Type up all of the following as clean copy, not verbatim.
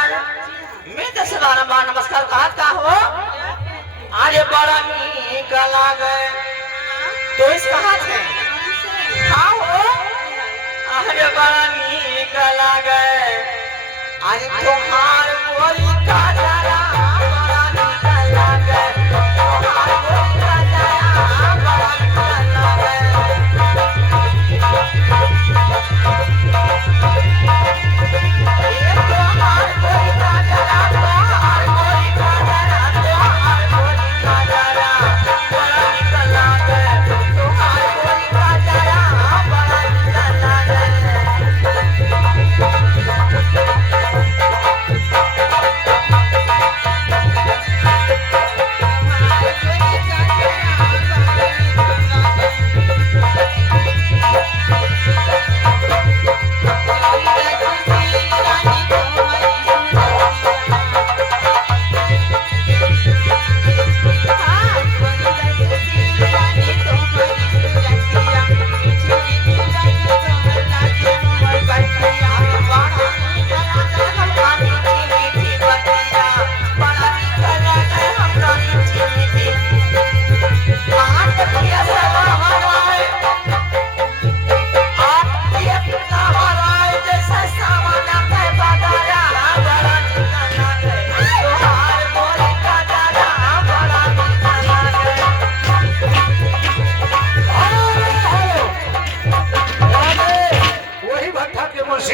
नमस्कार। मैं दस बार नमस्कार कहत का हो। अरे बड़ा नीक लागे तो इस कहत है हाँ हो। अरे बड़ा नीक लागे अरे तुम्हार बोली का जरा बड़ा नीक लागे तुम्हार बोली का जरा बड़ा नीक लागे।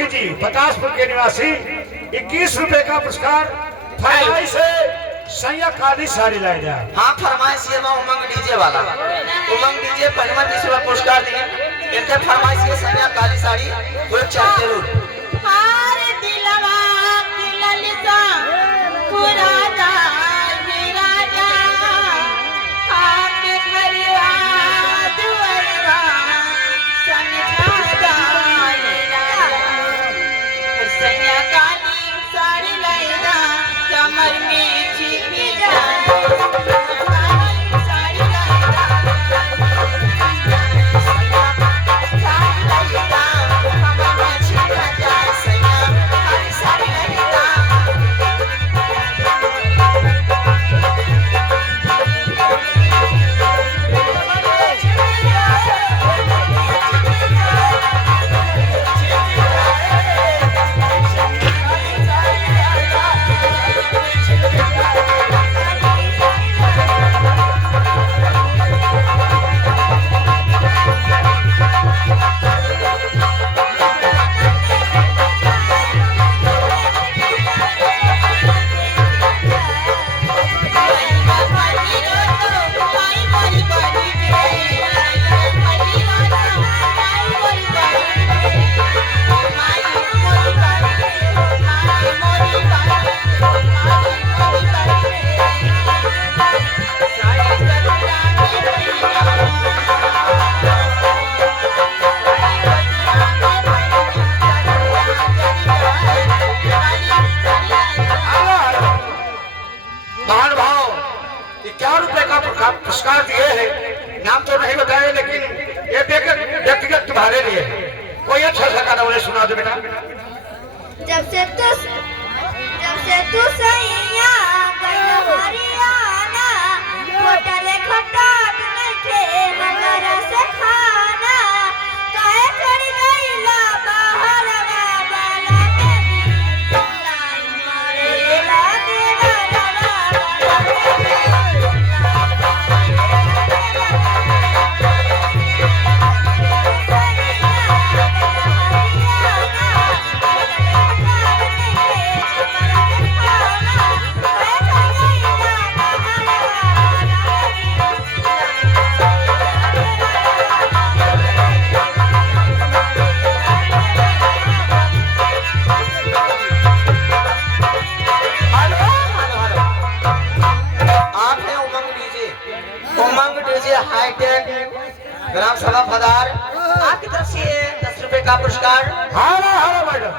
जी 50 के निवासी 21 रुपए का पुरस्कार फरमाइश से सैया काली साड़ी लाई जाए। हाँ फरमाइश ये उमंग डीजे वाला उमंग डीजे 25 रुपया पुरस्कार दिए इनके फरमाइश ये सैया काली साड़ी वो चार जरूर। पुरस्कार दिए हैं नाम तो नहीं बताए लेकिन ये व्यक्तिगत तुम्हारे लिए कोई अच्छा सा गाना उन्हें सुना दो बेटा। जब से तू सैया गया हरियाणा होटल खटाट नइखे हमरा से खाना काहे चढ़ गइला बाहर वाला के लाई मारे लागे हाईटेक ग्राम सभा फदार आपकी तरफ से 10 रुपए का पुरस्कार। हाँ मैडम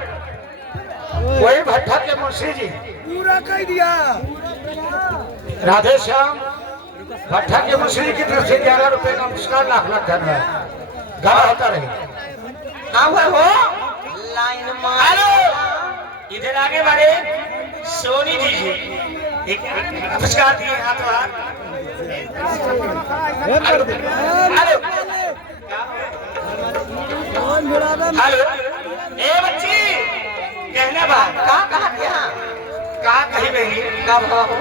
वही भट्टा के मुंशी जी पूरा कह दिया। राधे श्याम भट्टा के मुंशी की तरफ से 11 रुपए का पुरस्कार लाख धन्यवाद। गाना होता रहे। हाँ हो लाइन मारो इधर आगे बढ़े। सोनी जी एक पुरस्कार दिए हाथों हाथ। हेलो हेलो ए बच्ची कहना बा का कहा दिया का कही बहनी का भाव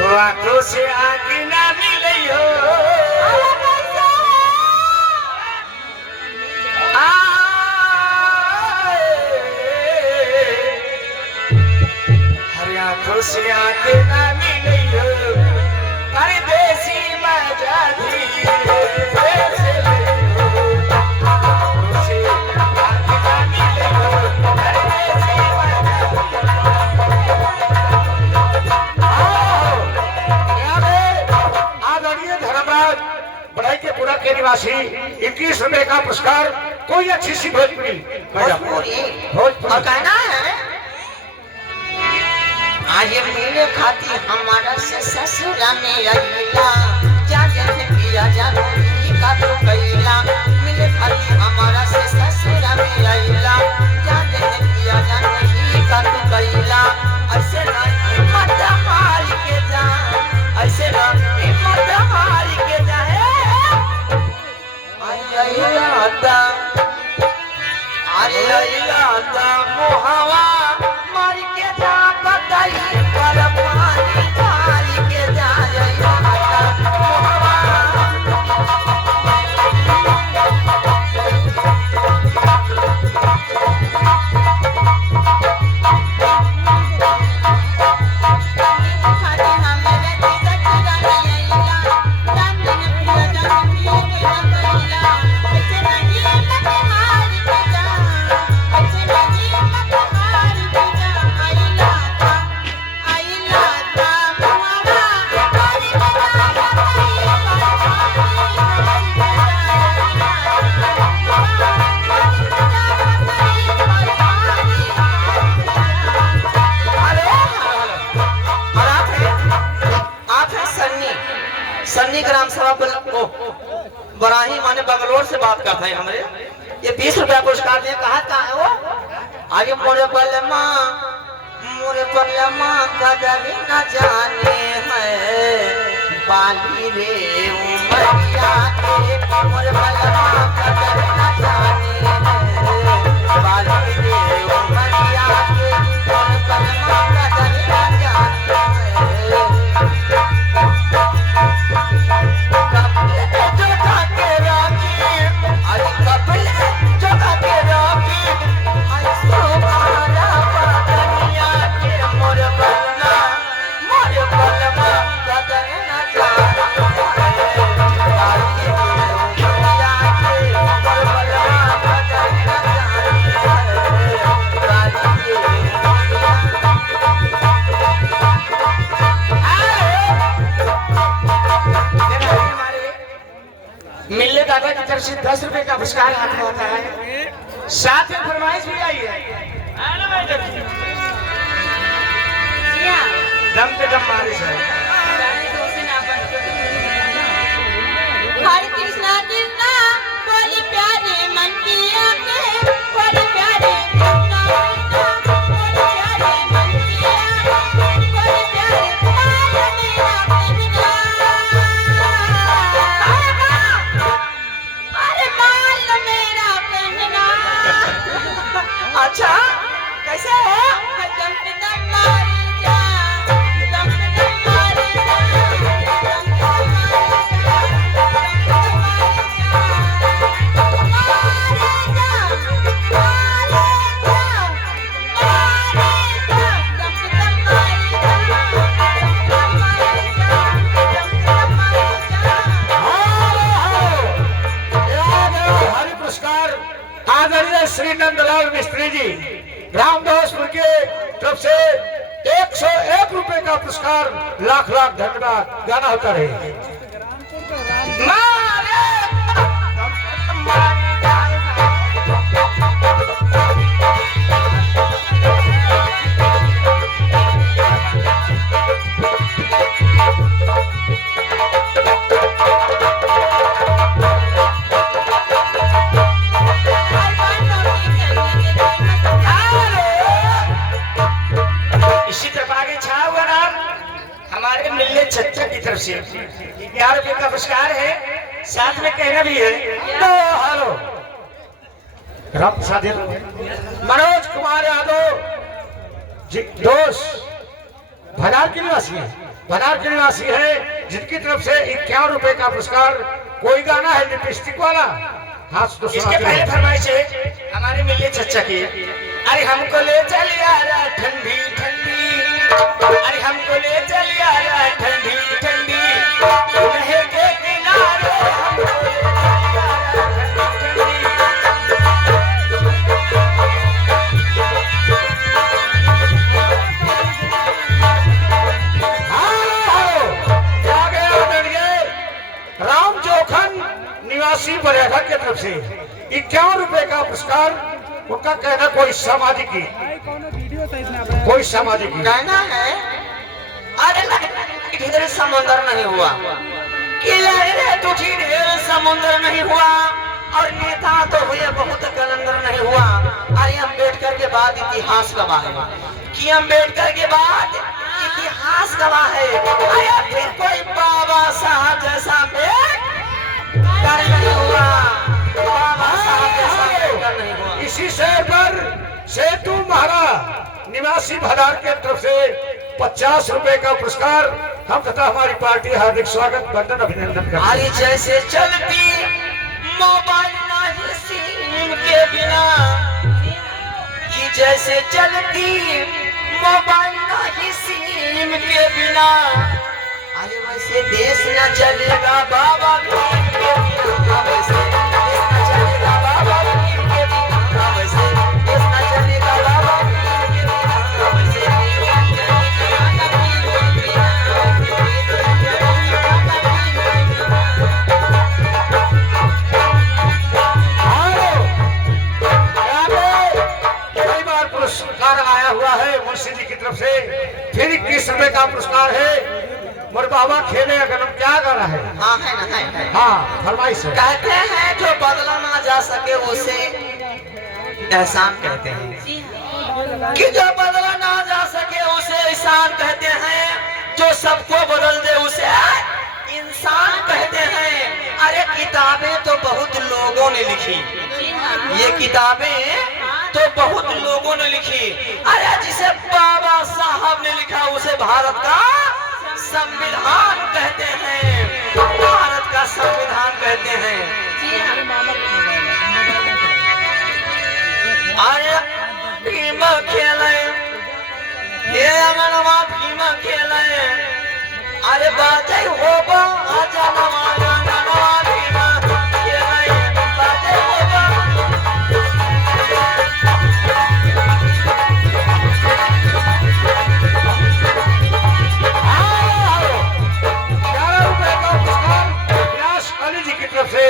हुआ तो से आगे ना मिले हो हरियाणा से आगे ना मिले हो परदेसी मजा दी के निवासी 21 रुपए का पुरस्कार कोई अच्छी सी भोजपुरी और कहना है आज मेरे खाती हमारा से ससुरा में अइला क्या जने पिया जानो का तो कैला मेरे खाती हमारा से ससुरा में अइला क्या जने पिया जानो का तो कैला ऐसे ना हिम्मत हार के जा ऐसे ना हिम्मत हार के जा मोहवा मार के जा बताई पर पानी डाल के जा मोहवा सन्नी ग्राम सभा बराही माने बंगलोर से बात करते हैं हमारे ये 20 रुपया पुरस्कार दिए कहा है वो आगे मोरे पल्लमा कदर न जाने हैं बाली रे उमरिया के मोरे पल्लमा कदर न जाने हैं बाली रे उमरिया के मोरे पल्लमा कदर न जाने हैं मिलने दादा की तरफ से 10 रुपए का पुरस्कार हाथ में होता है साथ में फरमाइश भी आई है दम पे दम मारे सर हरे कृष्णा कृष्णा बोले प्यारे मन की आंखें बोले प्यारे कृष्णा कृष्णा बोले प्यारे मन की आंखें बोले प्यारे बाल मेरा पहनना अरे बाल मेरा पहनना अच्छा कैसे है दम पे दम मारी जा दम पे दम मारी जा दम पे दम आदरणीय श्री नंदलाल मिस्त्री जी रामदासपुर के तरफ से 101 रुपए का पुरस्कार लाख लाख धन्यवाद गाना होता रहे तरफ से 11 रुपए का पुरस्कार है, साथ में कहना भी है। तो हेलो राम प्रसाद मनोज कुमार यादव जी दोस्त भनार के निवासी है, भनार के निवासी है, जिनकी तरफ से 51 रुपए का पुरस्कार। कोई गाना है लिपस्टिक वाला, हाँ तो इसके पहले फरमाइश है हमारे मिले चचा की। अरे हमको ले चल यारा ठंडी ठंडी, अरे हमको ले चल यारा ठंडी ठंडी, नहर के किनारे हमको ले चल यारा ठंडी राम जोखन निवासी बरेठा की तरफ से 51 रुपए का पुरस्कार। उनका कहना कोई सामाजिक कहना है अरे ढेर समुंदर नहीं हुआ कि लहरें टूटी, ढेर समुंदर नहीं हुआ, और नेता तो हुए बहुत कलंदर नहीं हुआ। अरे अम्बेडकर के बाद इतिहास गवाह है कि अम्बेडकर के बाद इतिहास गवाह है। आया फिर कोई बाबा साहब जैसा अम्बेडकर नहीं हुआ, बाबा साहब जैसा अम्बेडकर नहीं हुआ। इसी शहर पर सेतु महारा निवासी भदार के तरफ से 50 रुपए का पुरस्कार हम तथा हमारी पार्टी हार्दिक स्वागत वंदन अभिनंदन करते हैं। अरे जैसे चलती मोबाइल नहीं सिम के बिना, कि जैसे चलती मोबाइल नहीं सिम के बिना, अरे वैसे देश न चलेगा बाबा भीम के बिना, वैसे देश न चलेगा बाबा भीम के बिना, वैसे देश न चलेगा बाबा भीम के बिना, वैसे पुरस्कार आया हुआ है मुंशी जी की तरफ से। फिर 21 रुपए का पुरस्कार है। मोर बाबा खेले अगर क्या कर रहा है? हाँ है ना, है। हाँ फरमाइश है। कहते हैं जो बदला ना जा सके उसे एहसान कहते हैं, कि जो बदला ना जा सके उसे एहसान कहते हैं, जो सबको बदल दे उसे इंसान कहते हैं। अरे किताबें तो बहुत लोगों ने लिखी, ये किताबें तो बहुत लोगों ने लिखी। अरे जिसे बाबा साहब ने लिखा उसे भारत का संविधान कहते हैं, भारत का संविधान कहते हैं। अरे भीम खेले, ये अमनवा भीम खेले, अरे बाजे होगा आजा नवा नवा भीम खेले, बाजे होगा। से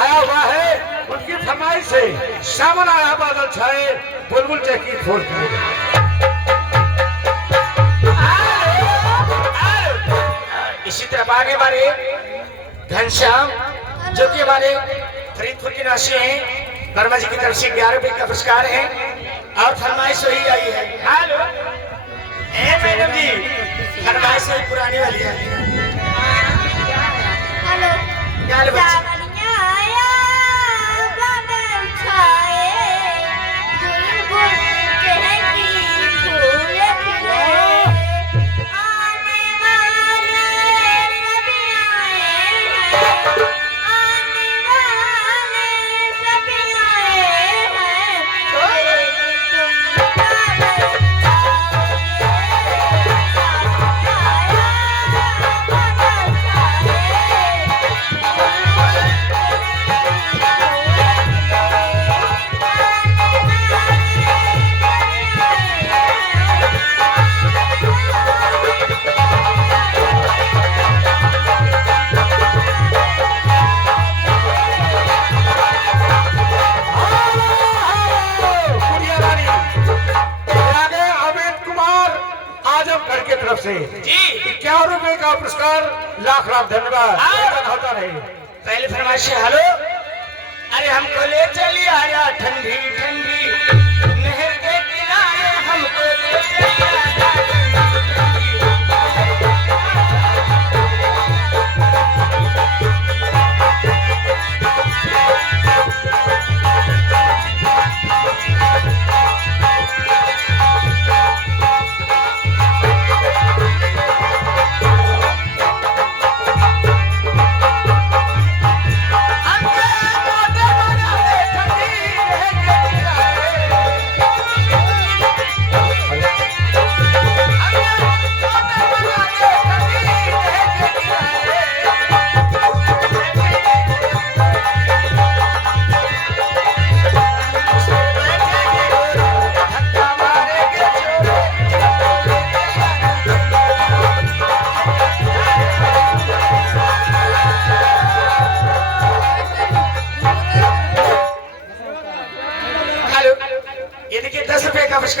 आया हुआ है, उनकी फरमाइश से सामन आया बादल छाए बुलबुल चहकी खोल कर। इसी तरह आगे हमारे घनश्याम जो कि हमारे फरीदपुर के निवासी हैं, वर्मा जी की तरफ से 11 रुपए का पुरस्कार है और फरमाइश वही आई है। हेलो मैडम जी, फरमाइश वही पुरानी वाली है। हेलो क्या लो बच्ची? से जी 51 रुपए का पुरस्कार, लाख लाख धन्यवाद होता रहे। पहले फरमाइश है, हेलो अरे हमको ले चलिए आया ठंडी ठंडी नहर के किनारे, हमको ले चलिए आया ठंडी ठंडी।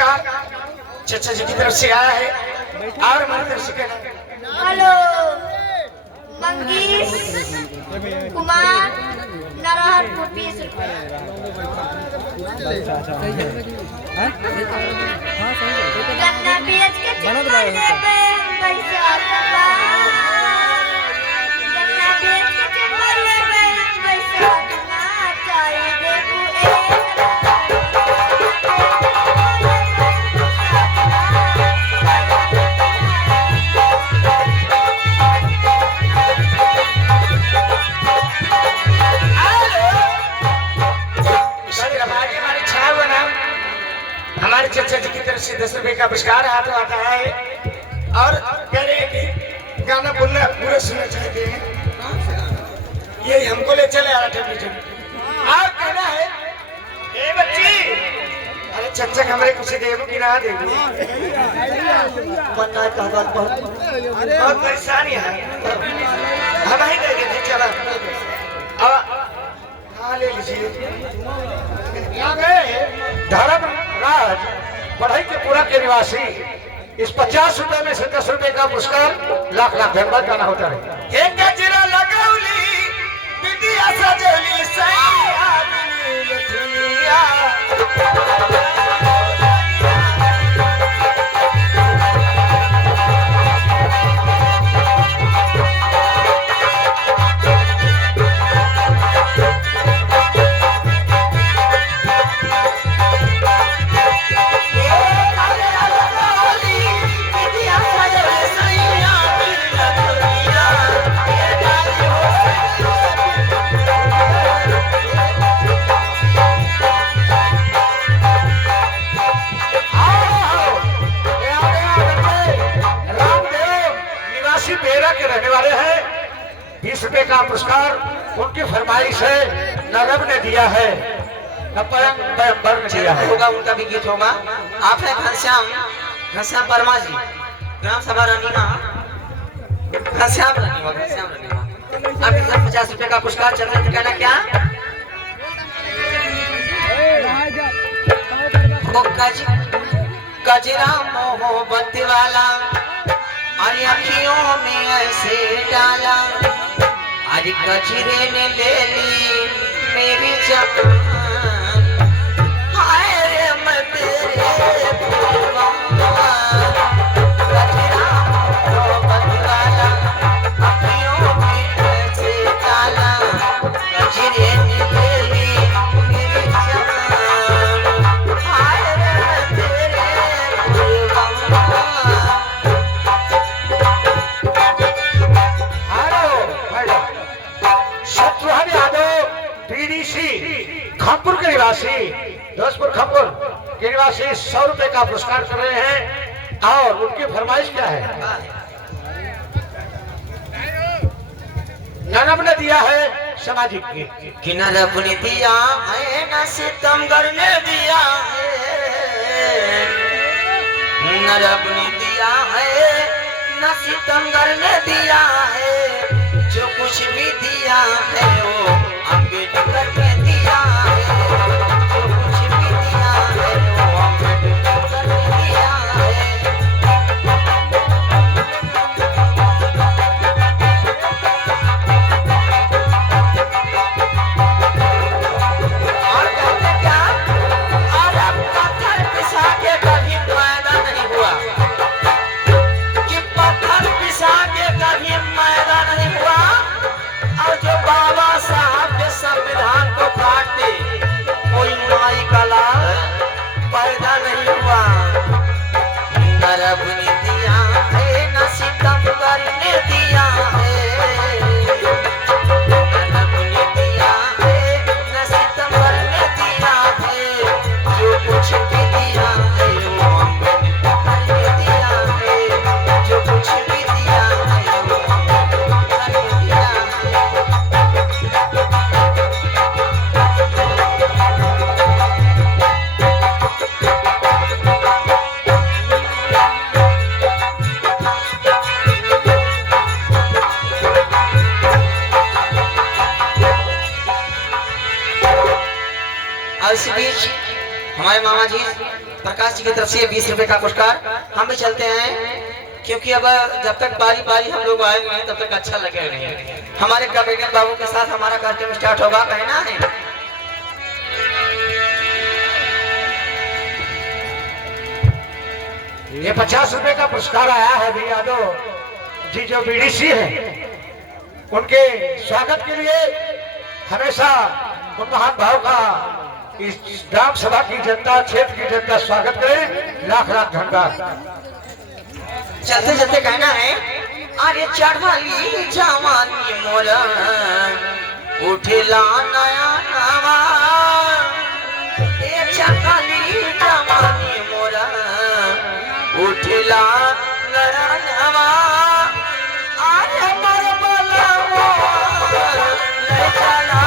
पुरस्कार चचा जी की तरफ से आया है और हमारी तरफ से कहना हेलो मंगेश कुमार नरहरपुर 20 रुपए गन्ना बेच के चिप्पा लेबे पैसा दूंगा गन्ना बेच के चिप्पा लेबे पैसा दूंगा चाहिए देखू हमारे चचा जी की तरफ से 10 रुपए का पुरस्कार हाथों आता है और कह रहे हैं कि गाना बोलना पूरा सुनना चाहते हैं। ये हमको ले चले आ रहा था बीच में और कहना है ए बच्ची अरे चचा हमारे कुछ देवो कि ना देवो मन्ना का बात बहुत बहुत परेशानी है हम ही देंगे थे चला अब हाँ ले लीजिए धर्मराज पढ़ाई के पूरा के निवासी इस 50 रुपए में से 10 रुपए का पुरस्कार लाख लाख धन्यवाद गाना होता है एक गजरा लगौली बिटिया सजौली सैया बिनी लठुनिया रहने वाले हैं 20 रुपए का पुरस्कार उनकी फरमाइश है नगब ने दिया है पैगंबर ने दिया है होगा उनका भी गीत होगा आप है घनश्याम वर्मा जी ग्राम सभा रनीमा घनश्याम रनीमा आपकी तरफ 50 रुपए का पुरस्कार चल रहा है कहना क्या वो गजरा मोहब्बत वाला अरे अखियों में ऐसे डाला अरे गजरे ने ले ली मेरी जान हाय रे मैं तेरे दीवाना गजरा मोहब्बत वाला अखियों में ऐसे डाला गजरे ने ले ली मेरी जान हाय रे मैं तेरे दीवाना खमपुर के निवासी दोस्तपुर खमपुर के निवासी 100 रुपए का पुरस्कार कर रहे हैं और उनकी फरमाइश क्या है ननब ने दिया है सामाजिक कि नरब ने दिया है न सितमगर ने दिया है नरब ने दिया है न सितमगर ने दिया है जो कुछ भी दिया है वो अम्बेडकर ने दिया है जो कुछ भी दिया है वो अम्बेडकर ने दिया है और कहते क्या अरब पत्थर पिसा के कभी पैदा नहीं हुआ कि पत्थर पिसा के कभी पैदा नहीं हुआ और जो बाबा साहब के संविधान को काटते कोई माई का लाल पैदा नहीं हुआ नरब ने दिया है न सितमगर ने दिया है नरब ने दिया है न सितमगर ने दिया है जो कुछ भी दिया है वो अम्बेडकर ने दिया है जो कुछ भी दिया है वो अम्बेडकर ने दिया है और इसी बीच हमारे मामा जी प्रकाश जी की तरफ से 20 रुपए का पुरस्कार। हम भी चलते हैं क्योंकि अब जब तक बारी बारी हम लोग आए हुए हैं तब तक अच्छा लगेगा नहीं। हमारे कॉमेडियन बाबू के साथ हमारा कार्यक्रम स्टार्ट होगा, कहना है। ये 50 रुपए का पुरस्कार आया है भी यादव जी जो बीडीसी है, उनके स्वागत के लिए हमेशा उन महान भाव का इस ग्राम सभा की जनता, क्षेत्र की जनता स्वागत करे। लाख लाख धन्यवाद। चलते चलते कहना है, अरे चढ़ाली जवानी मोरा उठला नया नवा, ए चढ़ाली जवानी मोरा उठला नया नवा, अरे मर बलवा ले चला,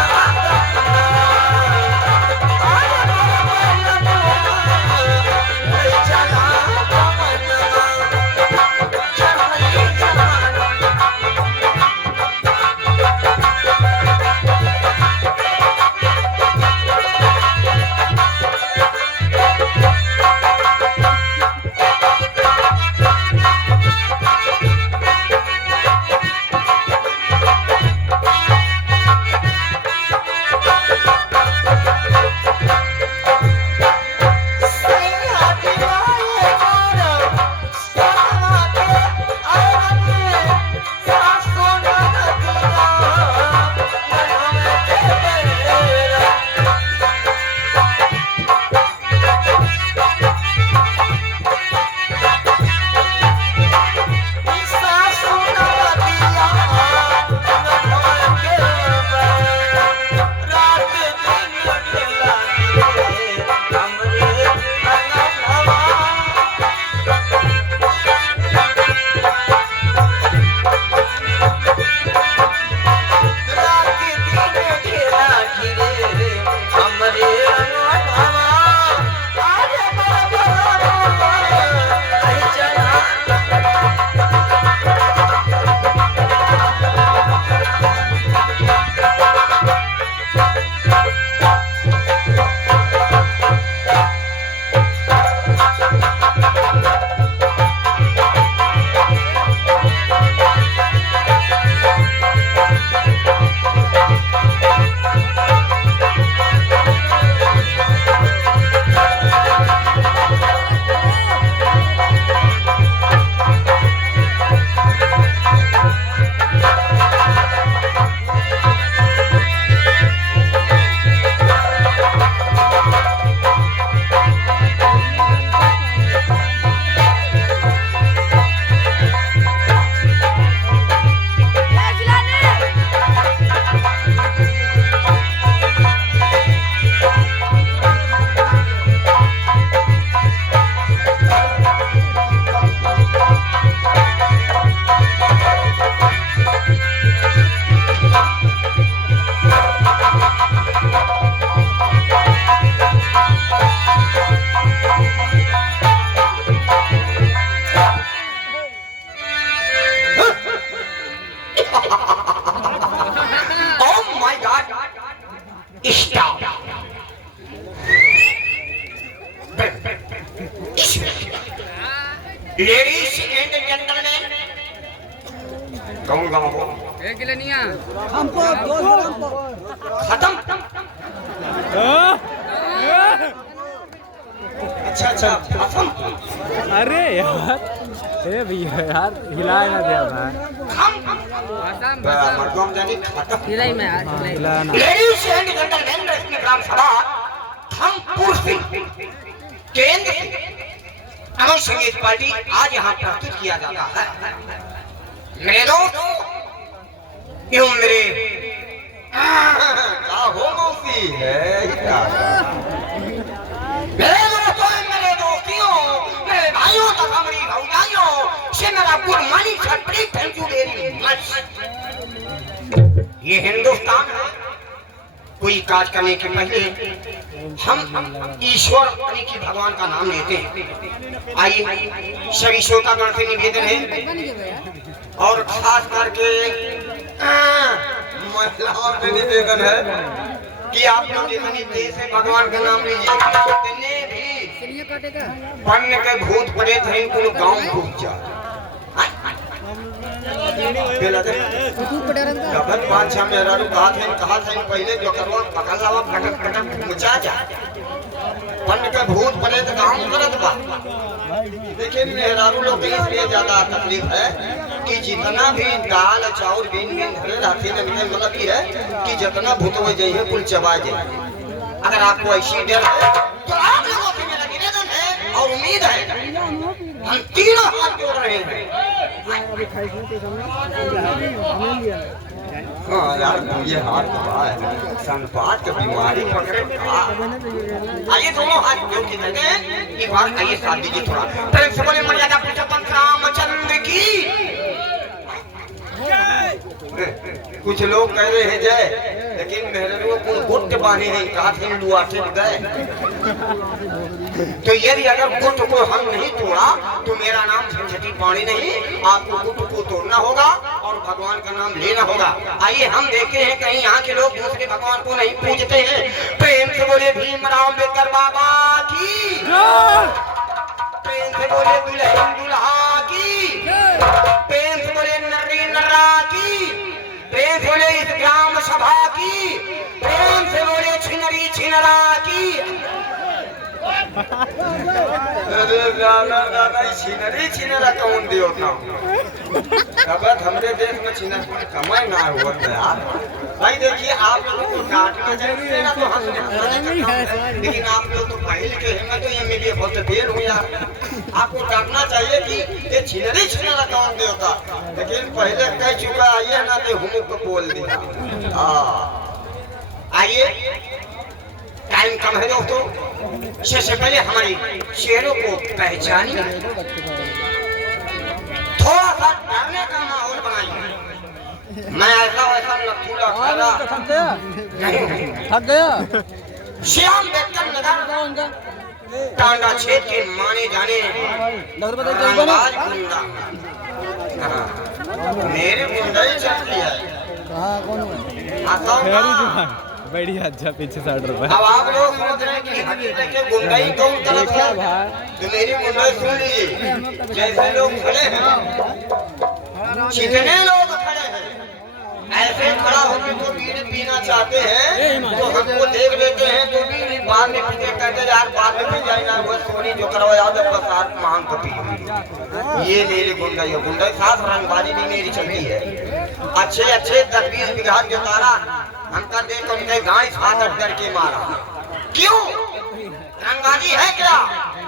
अरे मर बलवा ले चला लेडीज एंड जेंटलमैन, कहूँगा एक गिलनिया खत्म। अच्छा अच्छा खत्म। अरे यार, ए भैया यार हिलाए ना दिया मर्दों जानी खत्म। हिलाई में यार हिलाना। लेडीज एंड जेंटलमैन, रश्मि ग्राम सभा धमपुर से केंद्र अमर संगीत पार्टी आज यहाँ प्रस्तुत किया जाता है। मेरे दोस्त क्यों मेरे हो मौसी है क्या? मेरे दोस्तों, मेरे दोस्तियों, मेरे भाइयों तथा मेरी भौजाइयों से मेरा गुड मॉर्निंग छपरी, थैंक यू वेरी मच। ये हिंदुस्तान है। कोई काज करने के पहले हम ईश्वर की भगवान का नाम लेते हैं। आइए सभी श्रोतागण से निवेदन है और खास करके महिलाओं से निवेदन है कि आप लोग जितनी तेज से भगवान का नाम लीजिए, उतने भी पन्न के भूत प्रेत हैं कुल गांव घूम जा कबन बादशाह मेरा रू कहा था पहले जो करवा पकड़ लावा पटक पटक मुचा जा पन्न के भूत प्रेत गांव करत बा। लेकिन मेहरारू लोग के इसलिए ज्यादा तकलीफ है कि जितना भी दाल चाउर बीन बीन धरे रहते हैं मतलब ये है कि जितना भूत हो जाइए कुल चबा जाइए। अगर आपको ऐसी डर है तो आप लोगों से मेरा निवेदन है और उम्मीद है हम तीनों हाथ जोड़ रहे हैं। हाँ यार ये हाथ दबा है संपात की बीमारी पकड़े आइए दोनों हाथ जोड़ के कहते हैं एक बार आइए साथ दीजिए थोड़ा प्रेम से बोले मर्यादा पुरुषोत्तम रामचंद्र की। कुछ लोग कह रहे हैं जय लेकिन मेहरबानी को गुट बांधे हैं कहा थे लुआटे गए तो यदि अगर गुट को हम नहीं तोड़ा तो मेरा नाम झंझटी पानी नहीं आपको गुट को तोड़ना होगा और भगवान का नाम लेना होगा। आइए हम देखते हैं कहीं यहाँ के लोग दूसरे भगवान को नहीं पूजते हैं। प्रेम से बोले भीमराव अम्बेडकर बाबा की, प्रेम से बोले दुल्हन दुल्हा की, प्रेम से बोले नर्री नर्रा की, प्रेम से बोले इस ग्राम सभा की, प्रेम से बोले छिनरी छिनरा की। अरे दादा छिनरी छिनरा कौन देवता कबत हमरे देश में छिनर कमाई ना हुआ यार। भाई देखिए आप लोगों को काटना चाहिए ना तो हम लेकिन आप लोग तो पढ़े लिखे हैं मैं तो ये मिलिए बहुत देर हो यार। आपको काटना चाहिए कि ये छिनरी छिनरा कौन देवता लेकिन पहले कह चुका आइए ना तो हम को बोल दिया। आइए टाइम कम है दोस्तों सबसे पहले हमारी शेरों को पहचानिए थोड़ा सा डरने का माहौल बनाइए। मैं ऐसा वैसा नथुला खड़ा थक गया श्याम अम्बेडकर नगर टांडा क्षेत्र के माने जाने रंगबाज गुंडा मेरे गुंडा ही चलती है बढ़िया अच्छा पीछे 60 रुपए। अब आप लोग समझ रहे हैं कि हकीकत के गुंडाई कौन तरफ है तो मेरी गुंडाई सुन लीजिए। जैसे लोग खड़े हैं जितने लोग खड़े हैं ऐसे खड़ा होकर जो बीड़ी पीना चाहते हैं तो हमको देख लेते हैं तो बीड़ी बाद में पीते कहते यार बाद में पी जाए ना वो सोनी जो करवाया जब प्रसाद मांग को पी। ये मेरी गुंडाई है गुंडाई साथ रंगबाजी भी मेरी चलती है। अच्छे अच्छे 10-20 बीघा जो तारा हमका देख उनके गाय फादर करके मारा क्यों रंगबाजी है क्या?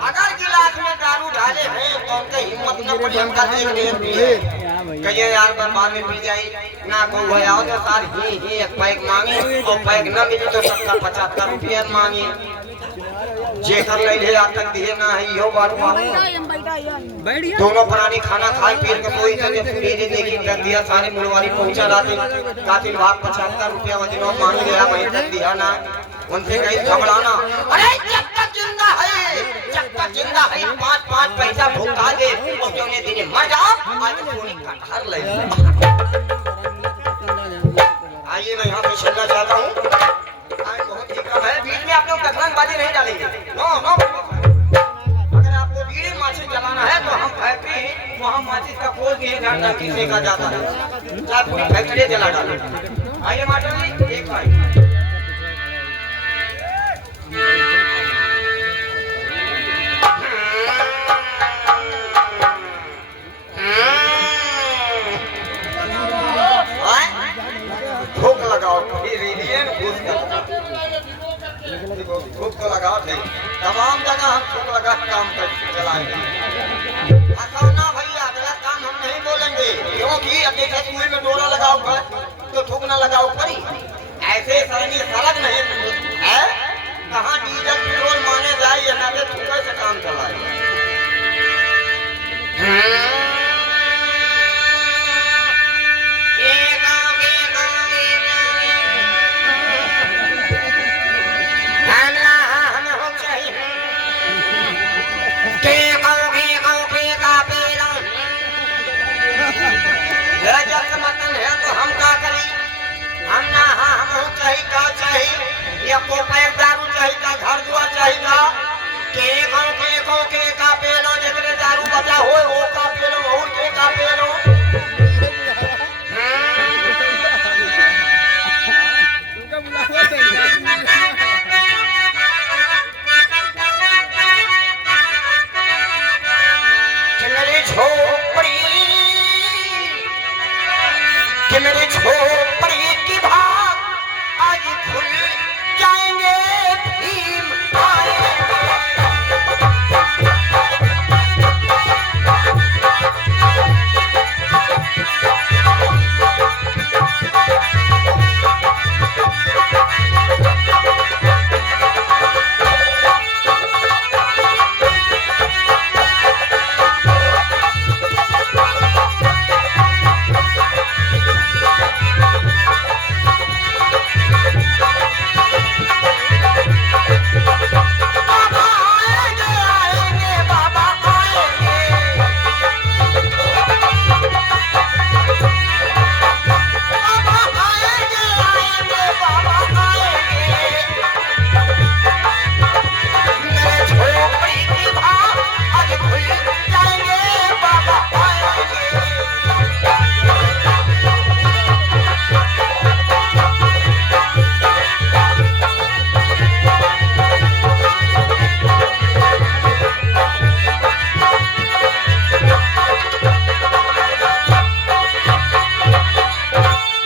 अगर गिलास में दारू डाले हैं तो उनके हिम्मत न पड़ी हमका देख लेते कहिए यार बाद में पी जाए ना को वो आओ तो सार ही एक पैक मांगे और पैक न मिले तो 70-75 रुपया मांगे जेकर ले ले तक दिए ना है यो बात दोनों प्राणी खाना खाए पी के कोई जगह फ्रीज देखी कर दिया सारे मुलवारी पहुंचा रात कातिल भाग 75 रुपया वजनो मांग लिया वहीं तक दिया ना उनसे कहीं घबराना अरे जब तक जिंदा है 5-5 पैसा भुगता दे और जो ने दिन मर जाओ आज सोनी का घर ले आइए मैं यहाँ पे चलना चाहता हूँ बहुत ही कम है बीच में आप लोग कथनबाजी नहीं डालेंगे नो अगर आपको बीड़ी माचिस जलाना है तो हम फैक्ट्री वहाँ माचिस का खोल दिए घंटा किसी का जाता है चाहे पूरी फैक्ट्री जला डाले। आइए मास्टर जी एक भाई भूख लगाओ भूख तो लगाओ थे तमाम जगह हम भूख लगा काम कर चलाएंगे। ना भैया अगला काम हम नहीं बोलेंगे क्योंकि अकेले कुएं में डोरा लगाओ तो थूक न लगाओ पड़ी ऐसे सरनी सड़क नहीं है कहाँ डीजल पेट्रोल माने जाए या ना थूके से काम चलाए। के को के का पेलो